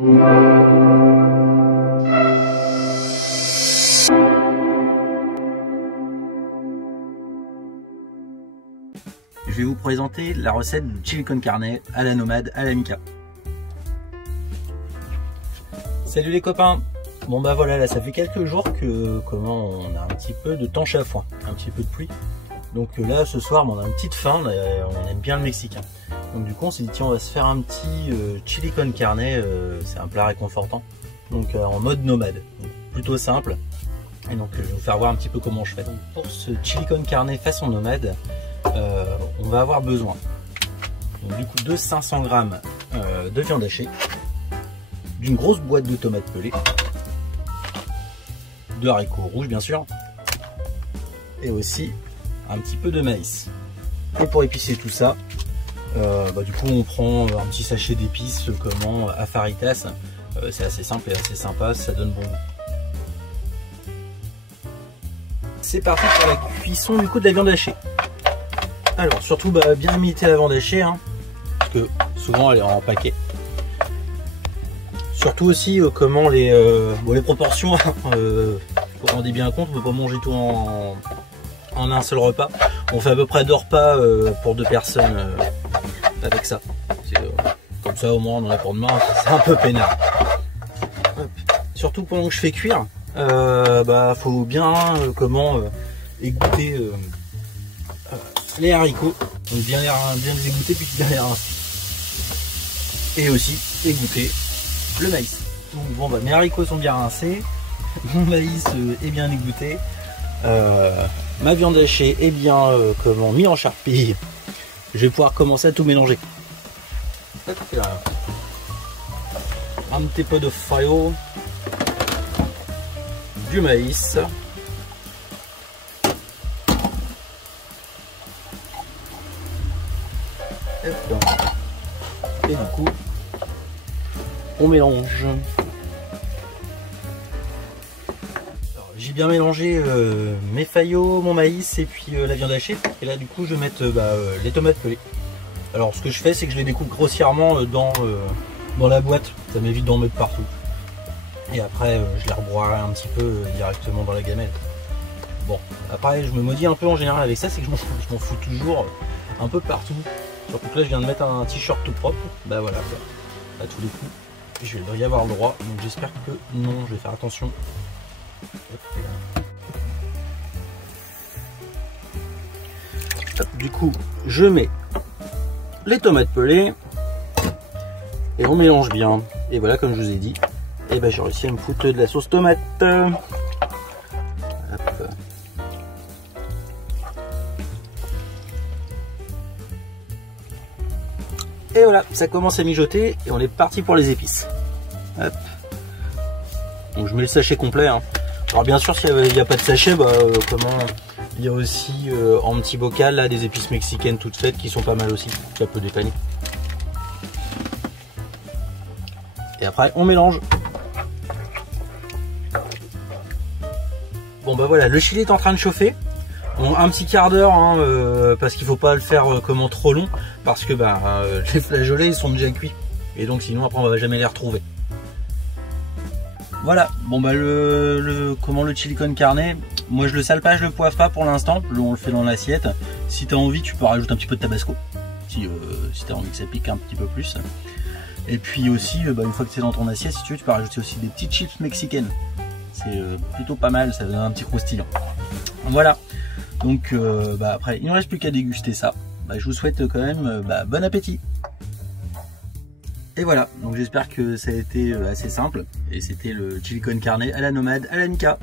Je vais vous présenter la recette de chili con carne à la nomade à la mica. Salut les copains. Bon bah voilà, là ça fait quelques jours que on a un petit peu de temps chafouin, un petit peu de pluie. Donc là ce soir on a une petite faim, on aime bien le mexicain. Donc du coup on s'est dit tiens on va se faire un petit chili con carne, c'est un plat réconfortant. Donc en mode nomade, donc, plutôt simple. Et donc je vais vous faire voir un petit peu comment je fais. Donc, pour ce chili con carne façon nomade, on va avoir besoin donc, du coup de 500 g de viande hachée, d'une grosse boîte de tomates pelées, de haricots rouges bien sûr, et aussi un petit peu de maïs. Et pour épicer tout ça, du coup on prend un petit sachet d'épices à Faritas. C'est assez simple et assez sympa, ça donne bon goût. C'est parti pour la cuisson du coup de la viande hachée. Alors surtout bien imiter la viande hachée, hein, parce que souvent elle est en paquet. Surtout aussi les proportions, faut rendre bien compte, on ne peut pas manger tout en un seul repas. On fait à peu près 2 repas pour 2 personnes avec ça. Comme ça au moins on en a pour demain, c'est un peu peinard. Hop. Surtout pendant que je fais cuire, faut bien égoutter les haricots, donc bien les égoutter puis bien les rincer. Et aussi égoutter le maïs. Donc bon mes haricots sont bien rincés, mon maïs est bien égoutté, ma viande hachée est bien mis en charpie. Je vais pouvoir commencer à tout mélanger. Un petit peu de fayo, du maïs, et du coup on mélange. J'ai bien mélangé mes faillots, mon maïs et puis la viande hachée. Et là du coup je vais mettre les tomates pelées. Alors ce que je fais c'est que je les découpe grossièrement dans la boîte, ça m'évite d'en mettre partout. Et après je les rebroierai un petit peu directement dans la gamelle. Bon, après je me maudis un peu en général avec ça, c'est que je m'en fous toujours un peu partout. Surtout que là je viens de mettre un t-shirt tout propre, bah voilà quoi, à tous les coups. Je vais y avoir le droit, donc j'espère que non, je vais faire attention. Du coup, je mets les tomates pelées et on mélange bien. Et voilà, comme je vous ai dit, j'ai réussi à me foutre de la sauce tomate. Hop. Et voilà, ça commence à mijoter et on est parti pour les épices. Hop. Donc je mets le sachet complet. Hein. Alors bien sûr, s'il n'y a pas de sachet, il y a aussi en petit bocal là des épices mexicaines toutes faites qui sont pas mal aussi. Ça peut dépanner. Et après, on mélange. Bon voilà, le chili est en train de chauffer. Bon, un petit quart d'heure, hein, parce qu'il faut pas le faire trop long, parce que les flageolets ils sont déjà cuits. Et donc sinon après on va jamais les retrouver. Voilà, bon le chili con carne, moi je le sale pas, je le poivre pas pour l'instant, on le fait dans l'assiette. Si tu as envie, tu peux rajouter un petit peu de tabasco, si tu as envie que ça pique un petit peu plus. Et puis aussi, une fois que c'est dans ton assiette, si tu veux, tu peux rajouter aussi des petites chips mexicaines. C'est plutôt pas mal, ça donne un petit croustillant. Voilà, donc après il ne reste plus qu'à déguster ça. Je vous souhaite quand même bon appétit. Et voilà, donc j'espère que ça a été assez simple. Et c'était le chili con carne à la nomade à la mica.